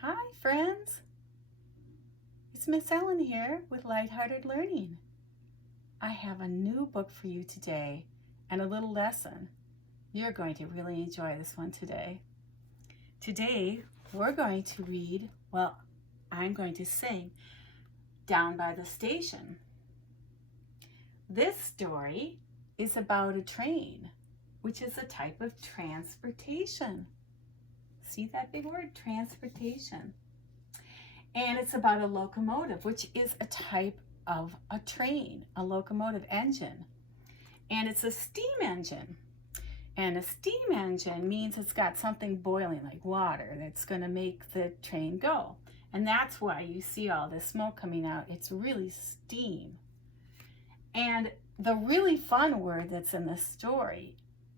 Hi, friends. It's Miss Ellen here with Lighthearted Learning. I have a new book for you today and a little lesson. You're going to really enjoy this one today. Today, we're going to read, I'm going to sing Down by the Station. This story is about a train, which is a type of transportation. See that big word, transportation. And it's about a locomotive, which is a type of a train, a locomotive engine. And it's a steam engine. And a steam engine means it's got something boiling like water that's going to make the train go. And that's why you see all this smoke coming out. It's really steam. And the really fun word that's in this story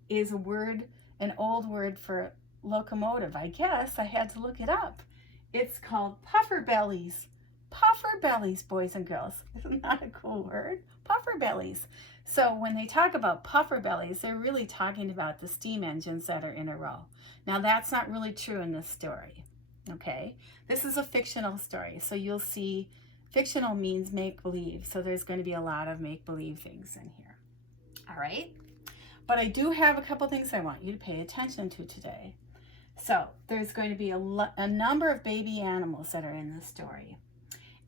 is an old word for locomotive. I guess I had to look it up. It's called puffer bellies. Puffer bellies, boys and girls. Isn't that a cool word? Puffer bellies. So when they talk about puffer bellies, they're really talking about the steam engines that are in a row. Now that's not really true in this story, okay? This is a fictional story, so you'll see fictional means make-believe, so there's going to be a lot of make-believe things in here, all right? But I do have a couple things I want you to pay attention to today. So there's going to be a number of baby animals that are in this story.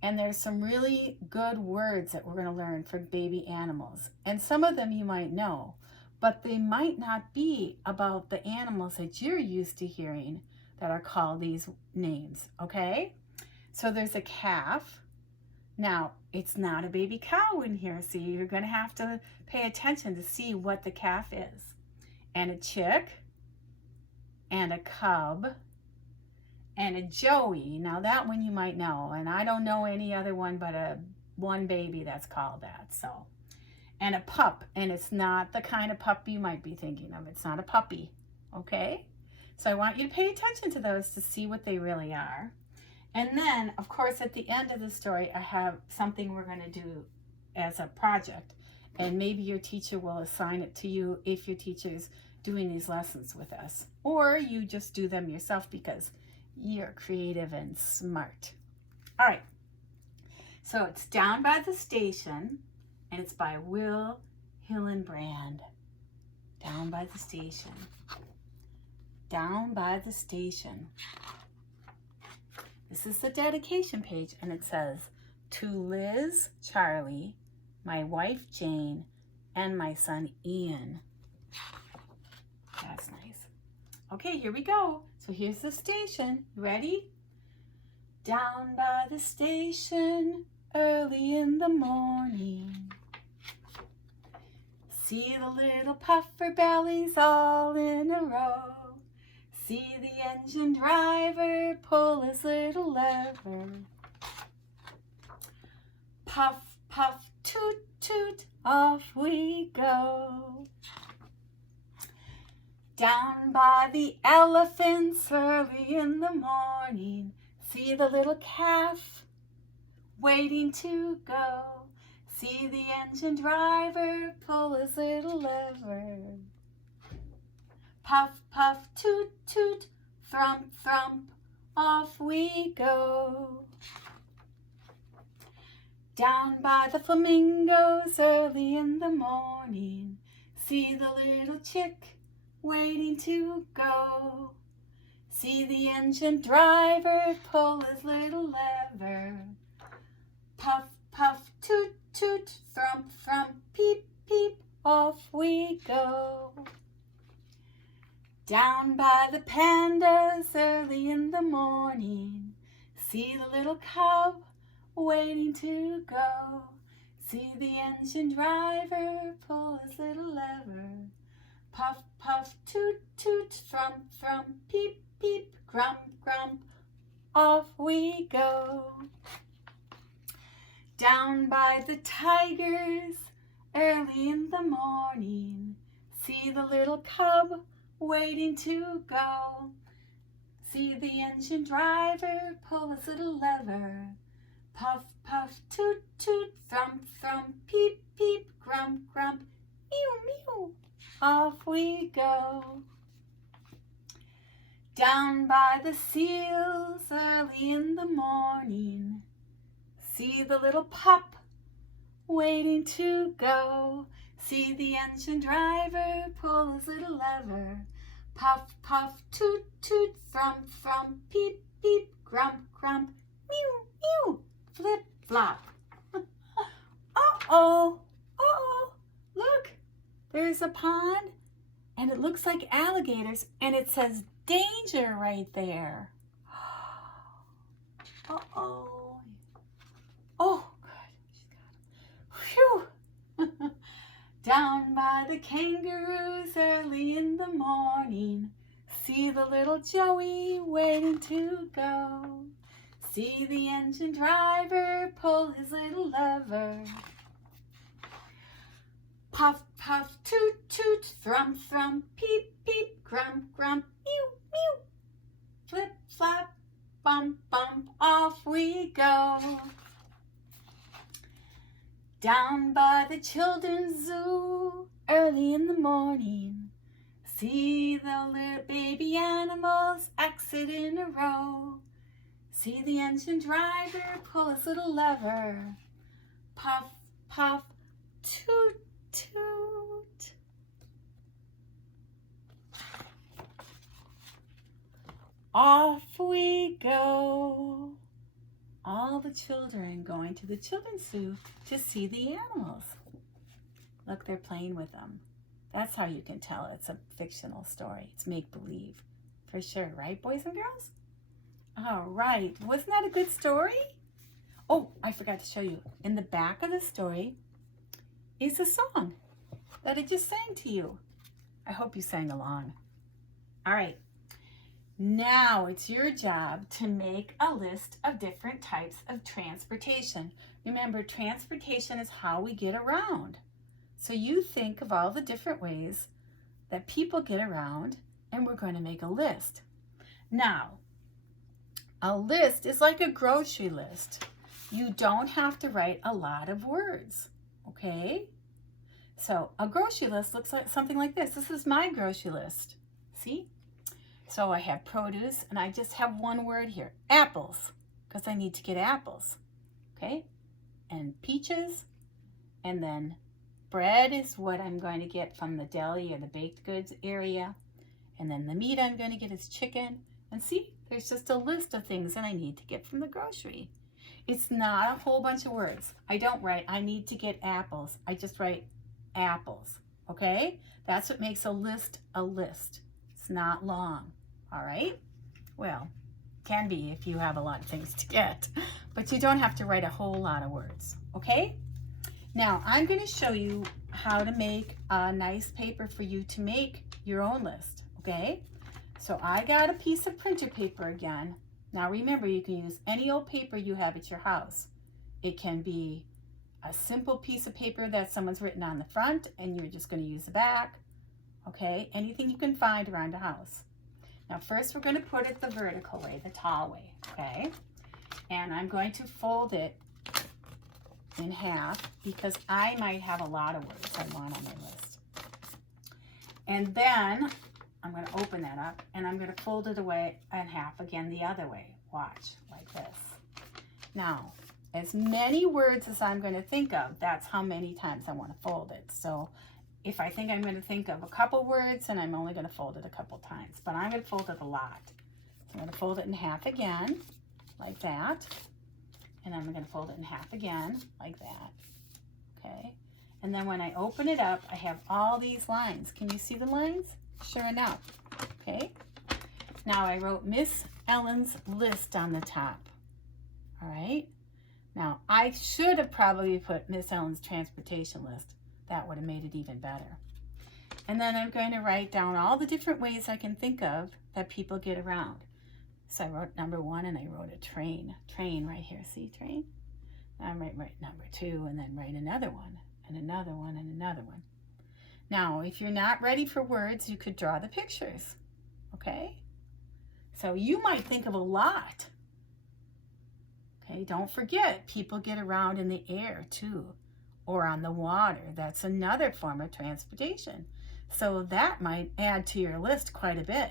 And there's some really good words that we're going to learn for baby animals. And some of them you might know, but they might not be about the animals that you're used to hearing that are called these names, okay? So there's a calf. Now, it's not a baby cow in here, so you're going to have to pay attention to see what the calf is. And a chick, and a cub, and a joey. Now that one you might know, and I don't know any other one but one baby that's called that. So, and a pup, and it's not the kind of pup you might be thinking of. It's not a puppy, okay? So I want you to pay attention to those to see what they really are. And then, of course, at the end of the story, I have something we're going to do as a project, and maybe your teacher will assign it to you if your teacher's doing these lessons with us, or you just do them yourself because you're creative and smart. All right, so it's Down by the Station, and it's by Will Hillenbrand. Down by the Station. Down by the Station. This is the dedication page, and it says, "To Liz, Charlie, my wife Jane, and my son Ian." That's nice. Okay, here we go. So here's the station. Ready? Down by the station, early in the morning. See the little puffer bellies all in a row. See the engine driver pull his little lever. Puff, puff, toot, toot, off we go. Down by the elephants early in the morning, see the little calf waiting to go. See the engine driver pull his little lever. Puff, puff, toot, toot, thump, thump, off we go. Down by the flamingos early in the morning, see the little chick waiting to go. See the engine driver pull his little lever. Puff, puff, toot, toot, thump, thump, peep, peep, off we go. Down by the pandas early in the morning, see the little cub waiting to go. See the engine driver pull his little lever. Puff, puff, toot, toot, thump, thump, peep, peep, grump, grump, off we go. Down by the tigers early in the morning, see the little cub waiting to go. See the engine driver pull his little lever. Puff, puff, toot, toot, thump, thump, peep, peep, grump, grump, mew, mew, off we go. Down by the seals early in the morning, see the little pup waiting to go. See the engine driver pull his little lever. Puff, puff, toot, toot, thrum, thrum, peep, peep, grump, grump, mew, mew, flip, flop. Uh-oh, uh-oh, look, there's a pond, and it looks like alligators, and it says danger right there. Uh-oh. Oh, good. Phew. Down by the kangaroos early in the morning, see the little Joey waiting to go. See the engine driver pull his little lever. Puff, puff, toot, toot, thrum, thrum, peep, peep, grump, grump, mew, mew. Flip, flap, bump, bump, off we go. Down by the children's zoo, early in the morning, see the little baby animals exit in a row. See the engine driver pull his little lever. Puff, puff, toot, toot. Off we go. All the children going to the children's zoo to see the animals. Look, they're playing with them. That's how you can tell it's a fictional story. It's make-believe. For sure, right, boys and girls? All right. Wasn't that a good story? Oh, I forgot to show you. In the back of the story is a song that I just sang to you. I hope you sang along. All right. Now it's your job to make a list of different types of transportation. Remember, transportation is how we get around. So you think of all the different ways that people get around, and we're going to make a list. Now, a list is like a grocery list. You don't have to write a lot of words, okay? So a grocery list looks like something like this. This is my grocery list. See? So I have produce, and I just have one word here, apples, because I need to get apples, okay? And peaches, and then bread is what I'm going to get from the deli or the baked goods area, and then the meat I'm going to get is chicken. And see, there's just a list of things that I need to get from the grocery. It's not a whole bunch of words. I don't write, I need to get apples. I just write apples, okay? That's what makes a list a list. It's not long. All right, well, can be if you have a lot of things to get, but you don't have to write a whole lot of words, okay? Now, I'm going to show you how to make a nice paper for you to make your own list, okay? So I got a piece of printer paper again. Now remember, you can use any old paper you have at your house. It can be a simple piece of paper that someone's written on the front and you're just going to use the back, okay? Anything you can find around the house. Now first we're going to put it the vertical way, the tall way, okay? And I'm going to fold it in half because I might have a lot of words I want on my list. And then I'm going to open that up and I'm going to fold it away in half again the other way. Watch, like this. Now, as many words as I'm going to think of, that's how many times I want to fold it. So if I think I'm going to think of a couple words, and I'm only going to fold it a couple times, but I'm going to fold it a lot. So I'm going to fold it in half again, like that. And I'm going to fold it in half again, like that. Okay. And then when I open it up, I have all these lines. Can you see the lines? Sure enough. Okay. Now I wrote Miss Ellen's list on the top. All right. Now I should have probably put Miss Ellen's transportation list. That would have made it even better. And then I'm going to write down all the different ways I can think of that people get around. So I wrote number 1 and I wrote a train. Train right here. See, train? I might write number 2 and then write another one and another one and another one. Now, if you're not ready for words, you could draw the pictures. Okay? So you might think of a lot. Okay, don't forget, people get around in the air too, or on the water. That's another form of transportation. So that might add to your list quite a bit.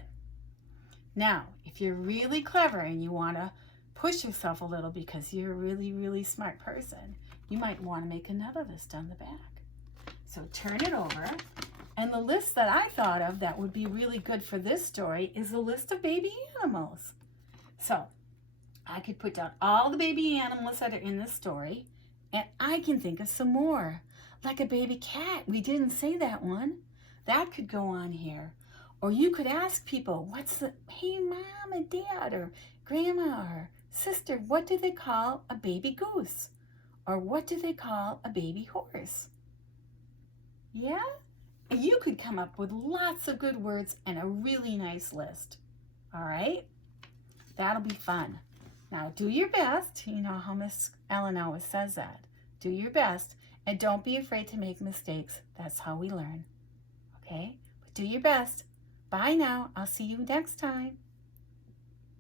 Now, if you're really clever and you want to push yourself a little because you're a really, really smart person, you might want to make another list on the back. So turn it over. And the list that I thought of that would be really good for this story is a list of baby animals. So I could put down all the baby animals that are in this story, and I can think of some more, like a baby cat. We didn't say that one. That could go on here. Or you could ask people, hey, mom and dad or grandma or sister, what do they call a baby goose? Or what do they call a baby horse? Yeah? You could come up with lots of good words and a really nice list. All right? That'll be fun. Now do your best. You know how Miss Ellen always says that. Do your best and don't be afraid to make mistakes. That's how we learn. Okay? But do your best. Bye now. I'll see you next time.